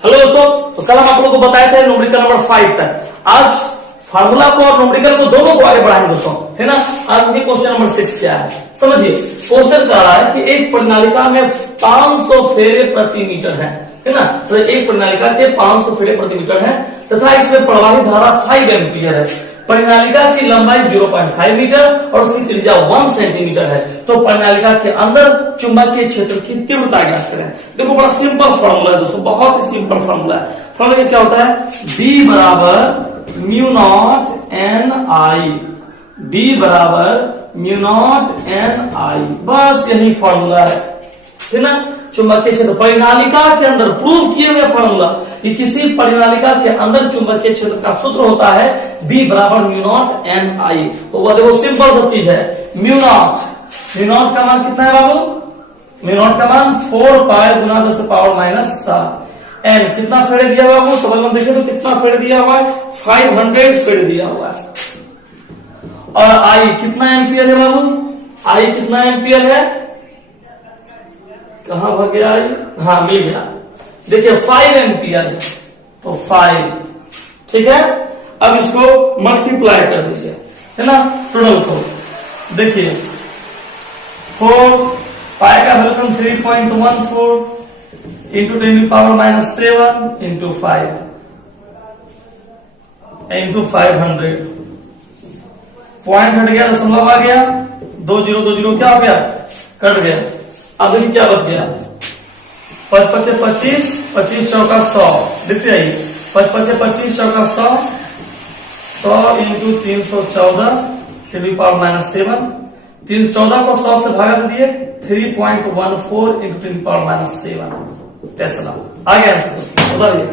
Hello दोस्तों, तो कल हम आप लोगों को बताए थे न्यूमेरिकल नंबर 5 तक। आज फार्मूला को और न्यूमेरिकल को दोनों को आगे बढ़ाएंगे दोस्तों, है ना। आज भी क्वेश्चन नंबर 6 क्या है समझिए। क्वेश्चन कह रहा है कि एक परिनालिका में 500 फेरे प्रति मीटर है ना। तो एक परिनालिका के 500 फेरे प्रति मीटर है तथा इसमें प्रवाहित धारा 5 एम्पीयर है। परिनालिका की लंबाई 0.5 मीटर और उसकी त्रिज्या 1 सेंटीमीटर है। तो परिनालिका के अंदर चुंबकीय क्षेत्र की तीव्रता ज्ञात करें। देखो बड़ा सिंपल फॉर्मूला है दोस्तों, बहुत ही सिंपल फॉर्मूला है। फॉर्मूला क्या होता है? B बराबर mu not an I, B बराबर म्यू नॉट एन आई, बस यही फॉर्मूला है ना। चुंबकीय क्षेत्र परिनालिका के अंदर प्रूव किए हुए फॉर्मूला कि किसी परिनालिका के अंदर चुंबकीय क्षेत्र का सूत्र होता है B बराबर म्यू नॉट एन आई। तो वो देखो सिंपल सा चीज है। म्यू नॉट का मान कितना है बाबू? म्यू नॉट का मान 4 पाई गुना 10⁻⁷। एन कितना फेरे दिया हुआ बाबू? समझ में देखे तो कितना फेरे दिया हुआ है? 500 फेरे दिया हुआ है। और आई कितना एम्पियर है बाबू? आई कितना एम्पियर है? कहां भाग गया आई? हाँ मिल गया। देखिए 5 एम्पियर है तो 5, ठीक है। अब इसको मल्टीप्लाई कर दीजिए, है ना। टोटल को देखिए 4 पाई का value 3.14 into 10⁻⁷ into 5 into 500। Point हट गया, दशमलव आ गया, 2020 क्या हो गया? कट गया। अब देखिए क्या बच गया? 5 × 25, 25 चौका 100, देखते आइए 5 × 25 चौका 100, 100 इंटू 314 10⁻⁷। 314 को 100 से भागा दिए 3.14 इंटू 10⁻⁷ टेस्ला। आ गया आंसर, बताइए।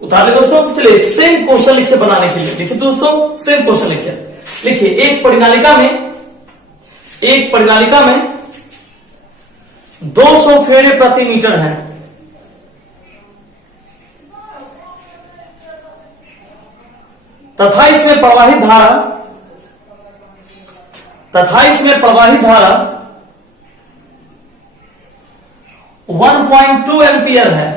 उतार ले दोस्तों। चलिए सेम क्वेश्चन लिखिए बनाने के लिए। लिखिए दोस्तों सेम क्वेश्चन लिखिए। लिखिए एक परिनालिका में 200 फेरे प्रति मीटर है तथा इसमें प्रवाहित धारा 1.2 एम्पियर है।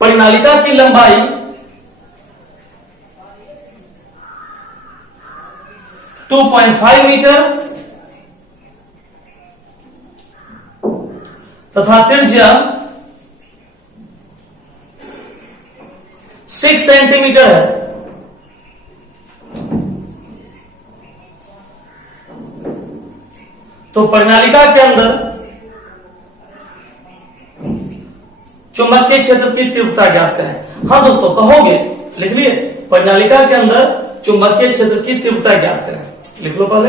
परिनालिका की लंबाई 2.5 मीटर तथा त्रिज्या 6 सेंटीमीटर है। तो परिनालिका के अंदर चुंबकीय क्षेत्र की तीव्रता ज्ञात करें। हाँ दोस्तों कहोगे, लिख लिए। परिनालिका के अंदर चुंबकीय क्षेत्र की तीव्रता ज्ञात करें, लिख लो पहले।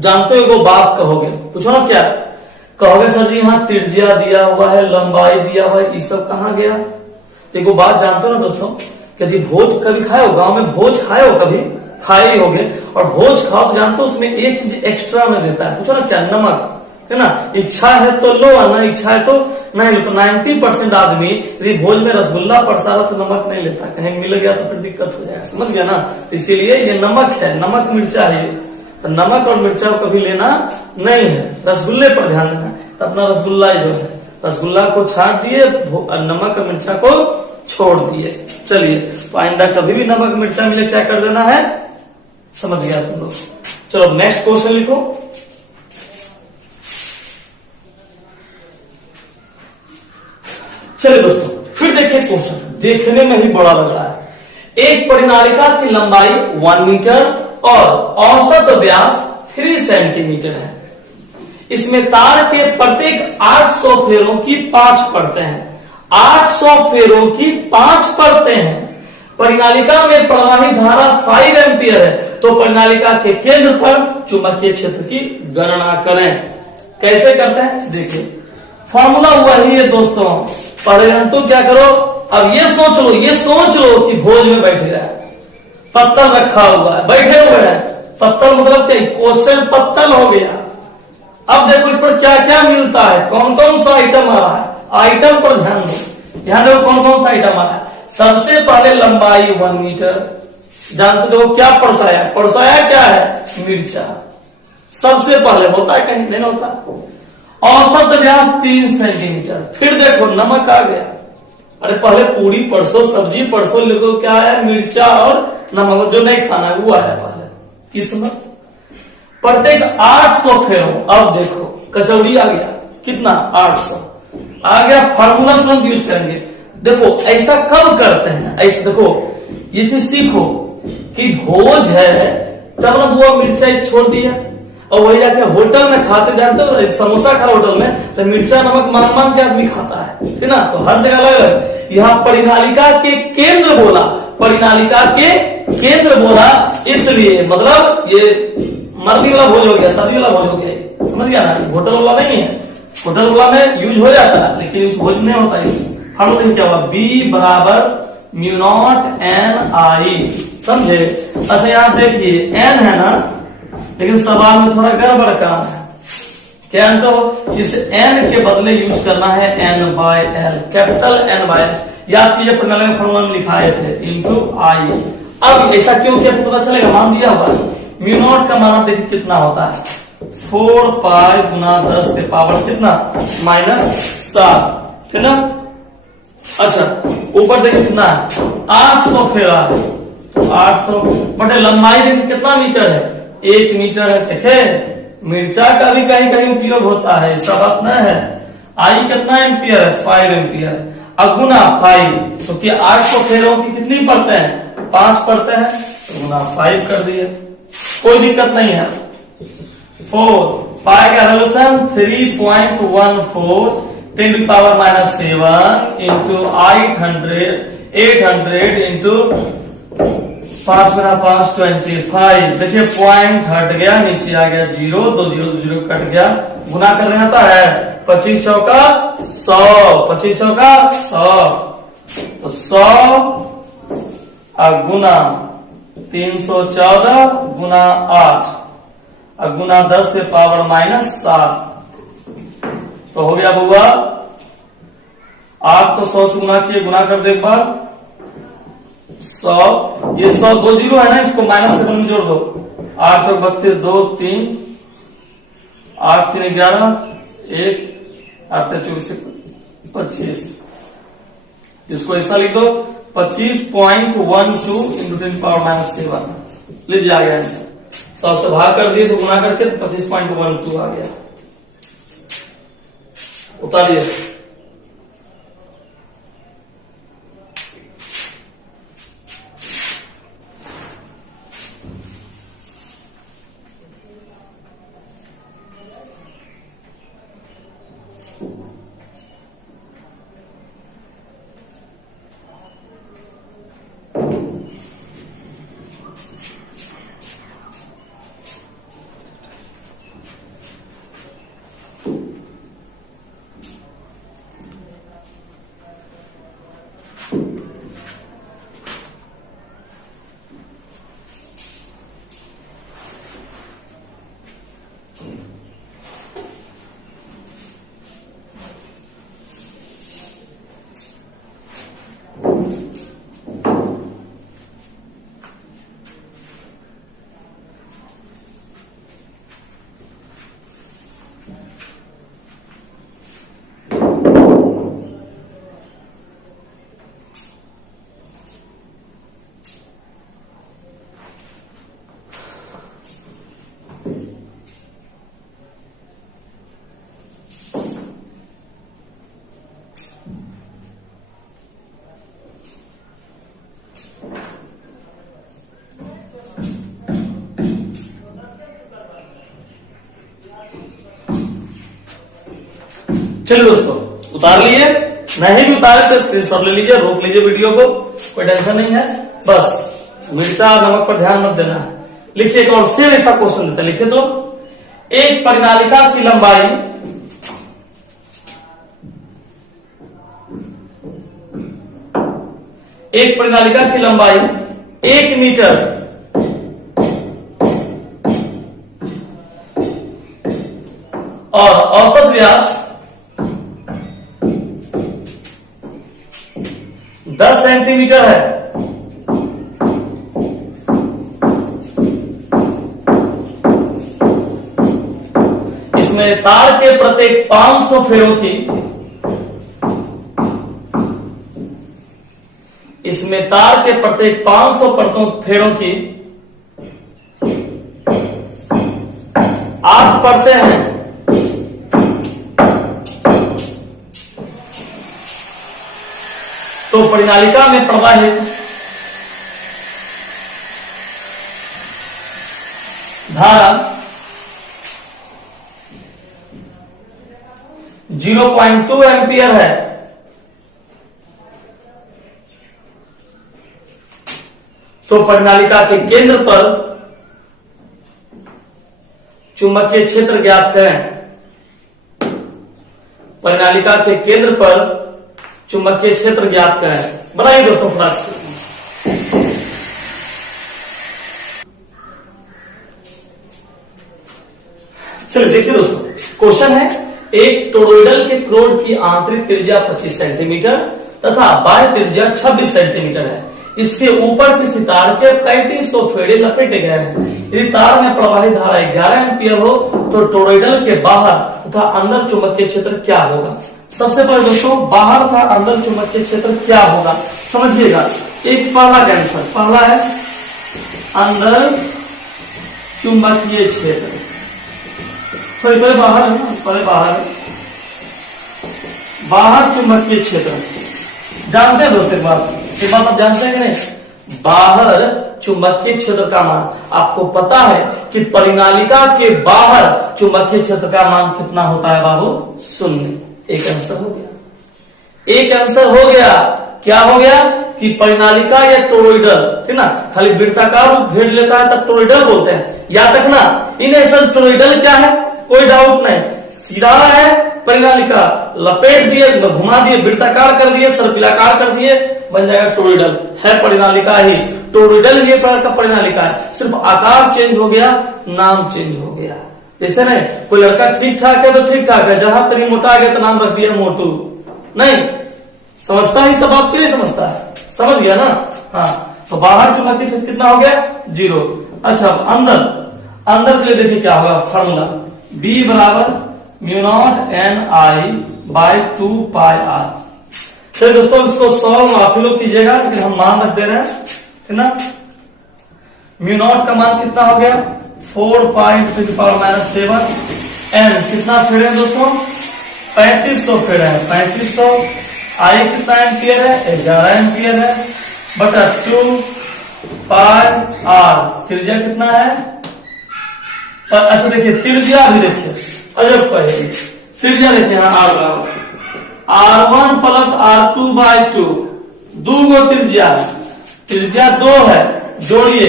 जानते हो वो बात कहोगे, पूछो ना क्या कहोगे? सर जी यहाँ त्रिज्या दिया हुआ है, लंबाई दिया हुआ है, ये सब कहाँ गया? तो एक बात जानते हो ना दोस्तों, यदि भोज कभी खाए हो, गांव में भोज खाए हो, कभी खाए ही होगे। और भोज खाओ तो जानते हो उसमें एक चीज एक्स्ट्रा में देता है, पूछो ना क्या? नमक, है ना। इच्छा है तो लो, ना इच्छा है तो नहीं लो। तो 90% आदमी यदि भोज में रसगुल्ला परसारा तो नमक नहीं लेता, कहीं मिल गया तो फिर दिक्कत हो जाएगा, समझ गया ना। इसीलिए ये नमक है, नमक मिर्चा है, तो नमक और मिर्चा को कभी लेना नहीं है, रसगुल्ले पर ध्यान देना। तो अपना रसगुल्ला जो है, रसगुल्ला को छाट दिए, नमक और मिर्चा को छोड़ दिए। चलिए, तो आइंदा कभी भी नमक मिर्चा मिले क्या कर देना है, समझ गया तुम लोग। चलो नेक्स्ट क्वेश्चन लिखो। चलिए दोस्तों, फिर देखिए क्वेश्चन, देखने में ही बड़ा लग रहा है। एक परिनालिका की लंबाई 1 मीटर और औसत व्यास 3 सेंटीमीटर है। इसमें तार के प्रत्येक 800 फेरों की 5 परतें हैं। 800 फेरों की 5 परतें हैं। परिनालिका में प्रवाहित धारा 5 एम्पियर है। तो परिनालिका के केंद्र पर चुंबकीय क्षेत्र की गणना करें। कैसे करते हैं देखिए, फॉर्मूला वही है दोस्तों। पहले तो क्या करो, अब ये सोच लो कि भोज में बैठ गया, पत्तल रखा हुआ है, बैठे हुए हैं। पत्तल मतलब क्या, क्वेश्चन पत्तल हो गया। अब देखो इस पर क्या क्या मिलता है, कौन कौन सा आइटम आ रहा है, आइटम पर ध्यान दो। यहां देखो कौन कौन सा आइटम आ रहा है। सबसे पहले लंबाई 1 मीटर, जानते देखो क्या परसाया, परसाया क्या है, मिर्चा। सबसे पहले होता है, कहीं नहीं होता। औसत व्यास 3 सेंटीमीटर। फिर देखो नमक आ गया। अरे पहले पूरी परसों, सब्जी परसों, लिखो क्या है, मिर्चा और नमक। जो नहीं खाना है वो आया पहले, किस्मत। प्रत्येक 800 फेरों। अब देखो कचौड़ी आ गया, कितना, 800 आ गया। फार्मूला तुरंत यूज करेंगे। देखो ऐसा कब करते हैं, ऐसा देखो ये चीज सीखो कि भोज है तब ना बुआ मिर्चा छोड़ दिया, और वही जाके होटल में खाते, जानते हो समोसा खा होटल में तो मिर्चा नमक मान मान के आदमी खाता है ना। तो हर जगह अलग अलग। यहाँ परिनालिका के केंद्र बोला, परिनालिका के केंद्र बोला, इसलिए मतलब ये मर्दी वाला भोज हो गया, शादी वाला भोज हो गया, समझ गया ना। होटल वाला नहीं है, होटल वाला में यूज हो जाता है लेकिन उस भोज में नहीं होता है। हम लोग क्या हुआ, बी बराबर म्यू नॉट एन आई, समझे। अच्छा यहाँ देखिए एन है ना, लेकिन सवाल में थोड़ा गड़बड़ काम है। क्या तो इस n के बदले यूज करना है n/l, कैपिटल N/l। याद कीजिए प्रणाली में फॉर्मूला में लिखाए थे, इंटू आई। अब ऐसा क्यों किया पता चलेगा, मान दिया हुआ। म्यू नॉट का माना देखिए कितना होता है, 4 पाई गुना 10 के पावर कितना, -7, है ना। अच्छा ऊपर देखिए कितना है, 800 फेरा है। तो 800 बटे लंबाई देखिए कितना मीटर है, 1 मीटर है। देखे मिर्चा का भी कहीं कहीं उपयोग होता है, ऐसा बात न है। आई कितना एम्पियर है, 5 एम्पियर। अगुना 5, तो क्या 800 फेरों की कितनी पड़ते हैं, 5 पड़ते हैं, तो गुना 5 कर दिए, कोई दिक्कत नहीं है। 4 पाई का रेजोल्यूशन 3.14 10 की पावर -7 इंटू 800 इंटू 5 गुना 5 25। देखिए पॉइंट हट गया, नीचे आ गया 0, 2 0 2 0 कट गया। गुना करने आता है, 25 चौका 100, 25 चौका 100, तो 100 गुना 314 गुना 8 गुना 10 के पावर -7, तो हो गया बुआ 8 को 100 से गुना किए, गुना कर दे एक बार 100, ये 100 2 जीरो है ना, इसको -7 में जोड़ दो, 8 सौ 32 2 3 8 3 11 1 8 24 25। इसको ऐसा लिख दो 25.12 इंटू 10 पावर -7। लीजिए आ गया आंसर। 100 से भाग कर दिए तो गुना करके तो 25.12 आ गया। उतारिए। चलिए दोस्तों, उतार लिए, नहीं भी उतारे तो स्क्रीनशॉट ले लीजिए, रोक लीजिए वीडियो को, कोई टेंशन नहीं है। बस मिर्चा नमक पर ध्यान मत देना है। लिखिए एक और सेम ऐसा क्वेश्चन देता है, लिखिए तो एक परिनालिका की लंबाई एक परिनालिका की लंबाई 1 मीटर और औसत व्यास 10 सेंटीमीटर है। इसमें तार के प्रत्येक 500 फेरों की इसमें तार के प्रत्येक 500 फेरों की 8 परतें हैं। तो परिनालिका में प्रवाहित धारा 0.2 एम्पियर है। तो परिनालिका के केंद्र पर चुंबकीय क्षेत्र ज्ञात करें। परिनालिका के केंद्र पर चुंबकीय क्षेत्र ज्ञात करें। बनाइए दोस्तों फटाक से। चलिए देखिए दोस्तों, क्वेश्चन है एक टोरॉइडल के क्रोड की आंतरिक त्रिज्या 25 सेंटीमीटर तथा बाह्य त्रिज्या 26 सेंटीमीटर है। इसके ऊपर किसी तार के 3500 फेड़े लपेटे गए हैं। यदि तार में प्रवाहित धारा 11 एम्पियर हो तो टोरॉइडल के बाहर तथा अंदर चुंबकीय क्षेत्र क्या होगा। सबसे पहले दोस्तों, बाहर तथा अंदर चुंबकीय क्षेत्र क्या होगा समझिएगा। एक पहला आंसर, पहला है अंदर चुंबकीय क्षेत्र, पहले बाहर है ना, पहले बाहर चुंबकीय क्षेत्र जानते हैं दोस्तों। एक बात आप जानते हैं कि नहीं, बाहर चुंबकीय क्षेत्र का मान आपको पता है कि परिनालिका के बाहर चुंबकीय क्षेत्र का मान कितना होता है बाबू, 0। एक आंसर हो गया, एक आंसर हो गया। क्या हो गया कि परिनालिका या टोरॉइडल, ठीक ना, खाली वृत्ताकार रूप घेर लेता है तब टोरॉइडल बोलते हैं। याद रखना, इन असल टोरॉइडल क्या है, कोई डाउट नहीं, सीधा है परिनालिका, लपेट दिए, घुमा दिए, वृत्ताकार कर दिए, सर्पिलाकार कर दिए, बन जाएगा टोरॉइडल। है परिनालिका ही, टोरॉइडल ये प्रकार का परिनालिका है, सिर्फ आकार चेंज हो गया, नाम चेंज हो गया। जैसे नहीं, कोई लड़का ठीक ठाक है तो ठीक ठाक है, जहां तरी मोटा आ गया तो नाम रख दिया मोटू। नहीं समझता ही, सब बात के लिए समझता है, समझ गया ना। हाँ, तो बाहर चुंबकीय क्षेत्र कितना हो गया, 0। अच्छा अंदर के लिए देखिए क्या होगा फॉर्मूला, B बराबर μ0 Ni/2πr। चलिए दोस्तों, इसको सॉल्व आप ही लोग कीजिएगा, लेकिन हम मान रख दे रहे हैं, ठीक ना। μ0 का मान कितना हो गया, 4π×10⁻⁷। n कितना फेरे हैं दोस्तों, 3500 फेरे हैं, 3500। आई कितना एम्पियर है, 11 एम्पियर है, बटा 2πr। त्रिज्या कितना है, अच्छा देखिए त्रिज्या भी देखिए, अजब पहले त्रिज्या देखिए, R1 + R2/2, 2 गो त्रिज्या 2 है, जोड़िए।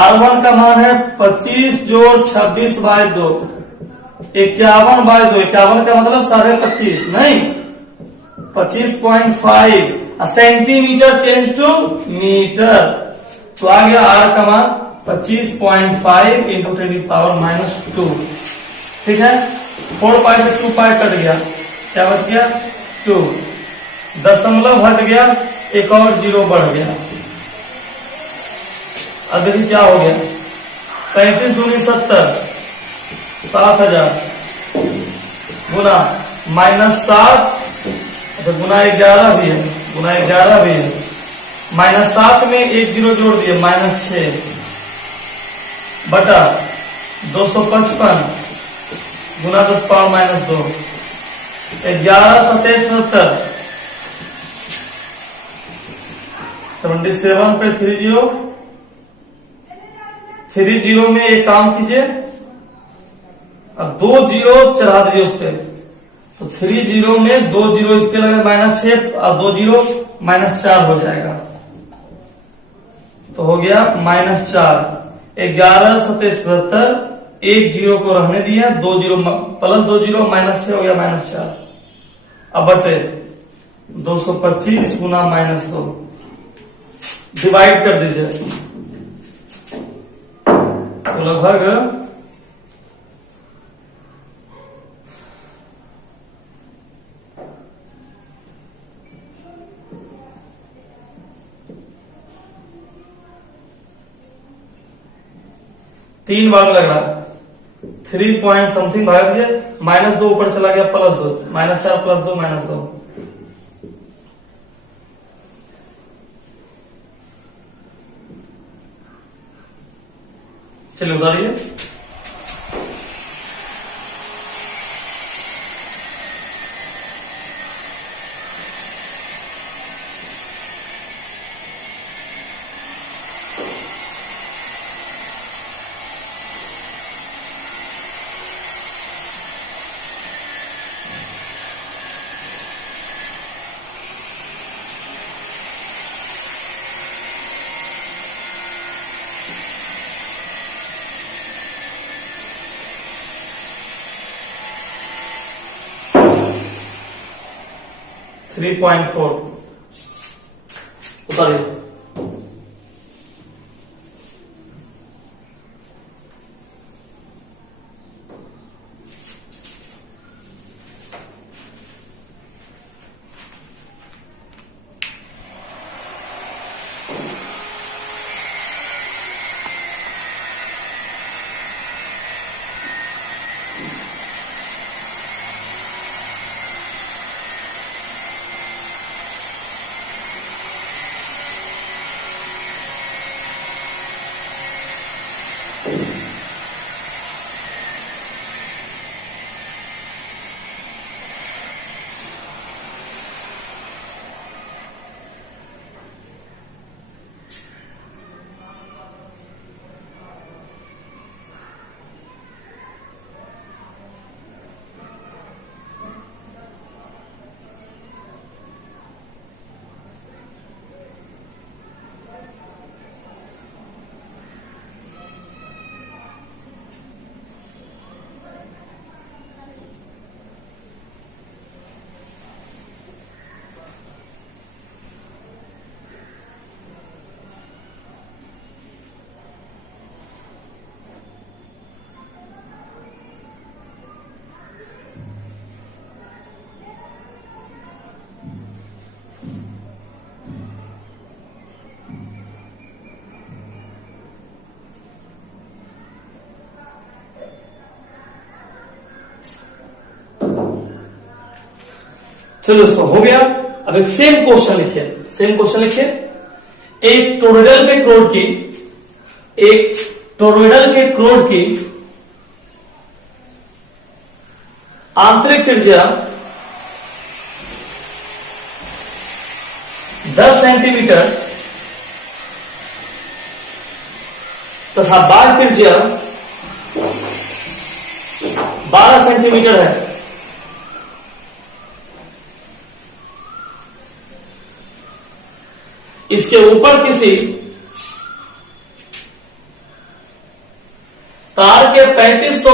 R1 का मान है 25 जोड़ 26/2, 51/2। 51 का मतलब 25.5 नहीं, 25.5। सेंटीमीटर चेंज टू मीटर, तो आ गया R का मान 25.5 × 10⁻²। ठीक है, 4π से 2π कट गया, क्या बच गया 2, दशमलव हट गया, एक और 0 बढ़ गया। अब देखिए क्या हो गया, 35 दूनी 70, 7000 गुना -7, अच्छा गुना 11 भी है, गुना 11 भी है, -7 में 1 0 जोड़ दिए, -6 बटा 255 गुना 10⁻², 11 7 70, 77 पे 30 में एक काम कीजिए, अब 2 0 चढ़ा दीजिए उस पे, तो 3 जीरो में 2 जीरो इसके लगे -6 और 2 जीरो -4 हो जाएगा, तो हो गया -4। 11 7 77, 1 जीरो को रहने दिया, 2 जीरो प्लस 2 जीरो -6 हो गया -4। अब बटे 225 गुना -2 डिवाइड कर दीजिए, तो लगभग 3 बार लग रहा है। 3 पॉइंट समथिंग भाग दीजिए, -2 ऊपर चला गया, +2, -4 + 2 -2। चलिए उतारिए। थ्री 3.4 उतारिए। चलो इसको हो गया। अब एक सेम क्वेश्चन लिखिए, सेम क्वेश्चन लिखिए। एक टोरॉइडल के क्रोड की आंतरिक त्रिज्या 10 सेंटीमीटर तथा बाह्य त्रिज्या 12 सेंटीमीटर है। इसके ऊपर किसी तार के 3500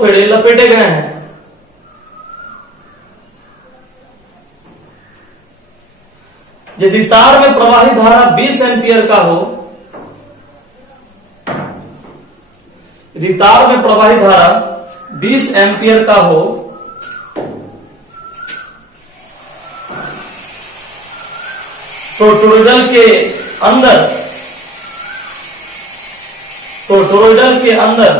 फेड़े लपेटे गए हैं। यदि तार में प्रवाहित धारा 20 एम्पियर का हो, यदि तार में प्रवाहित धारा 20 एम्पियर का हो तो टोरॉइडल के अंदर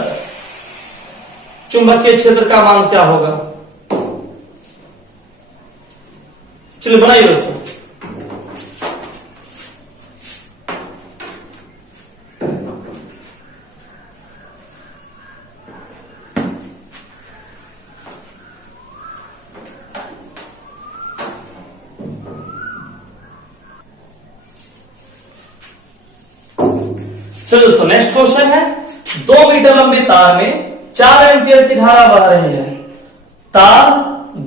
चुंबकीय क्षेत्र का मान क्या होगा? चलिए बनाइए दोस्तों। चलो दोस्तों नेक्स्ट क्वेश्चन है 2 मीटर लंबी तार में 4 एम्पियर की धारा बह रही है। तार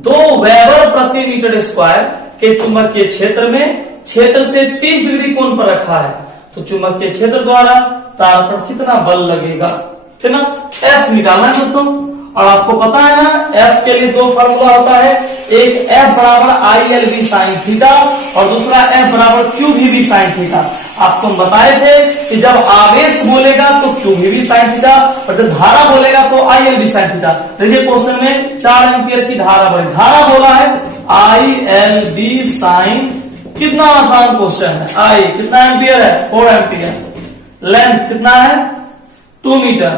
2 वेबर प्रति मीटर स्क्वायर के चुंबकीय क्षेत्र में क्षेत्र से 30 डिग्री कोण पर रखा है। तो चुंबकीय क्षेत्र द्वारा तार पर कितना बल लगेगा, ठीक ना। F निकालना है दोस्तों, और आपको पता है ना F के लिए 2 फार्मूला होता है, एक F बराबर ILB sin थीटा और दूसरा F बराबर QVB sin थीटा। आपको हम बताए थे कि जब आवेश बोलेगा तो QVB sin थीटा और जब धारा बोलेगा तो ILB sin थीटा। देखिए क्वेश्चन में 4 एम्पियर की धारा बोली, धारा बोला है ILB sin, कितना आसान क्वेश्चन है। I कितना एम्पियर है, 4 एम्पियर। लेंथ कितना है, 2 मीटर।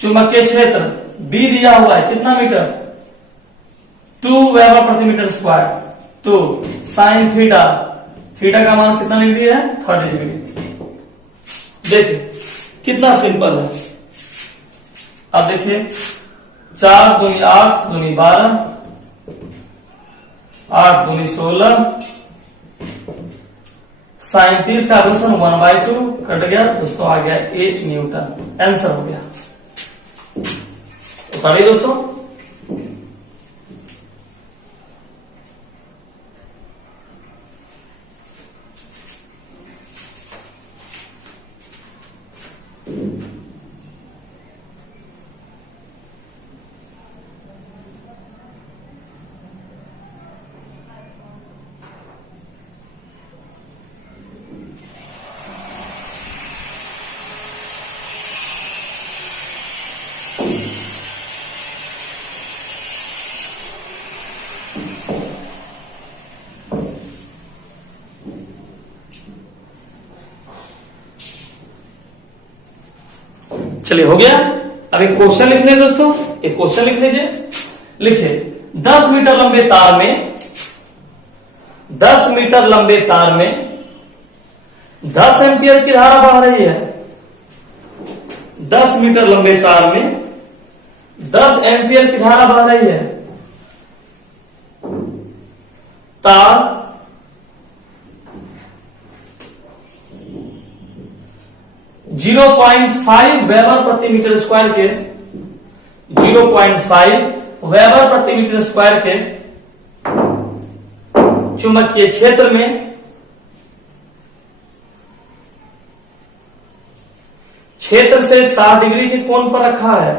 चुंबकीय क्षेत्र B दिया हुआ है कितना मीटर, 2 वेबर प्रति metre square. 2 sine theta, theta का मान कितना लिख दिया है, 30 डिग्री। देखिए कितना सिंपल है। अब देखिए 4 दूनी 8 दूनी 12, 8 दूनी 16, साइन 30 का आंसर 1/2 कट गया दोस्तों, आ गया 8 न्यूटन। आंसर हो गया। उतारिए दोस्तों। चलिए हो गया। अब एक क्वेश्चन लिख लीजिए दोस्तों, एक क्वेश्चन लिख लीजिए। लिखिए 10 मीटर लंबे तार में 10 मीटर लंबे तार में 10 एम्पियर की धारा बह रही है। 10 मीटर लंबे तार में 10 एम्पियर की धारा बह रही है। तार 0.5 वेबर प्रति मीटर स्क्वायर के 0.5 वेबर प्रति मीटर स्क्वायर के चुंबकीय क्षेत्र में क्षेत्र से 60 डिग्री के कोण पर रखा है।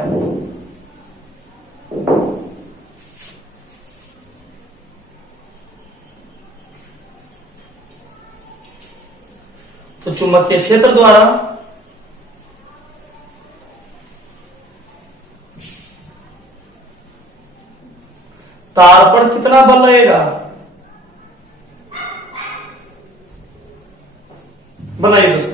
तो चुंबकीय क्षेत्र द्वारा तार पर कितना बल लगेगा, बनाइए दोस्तों।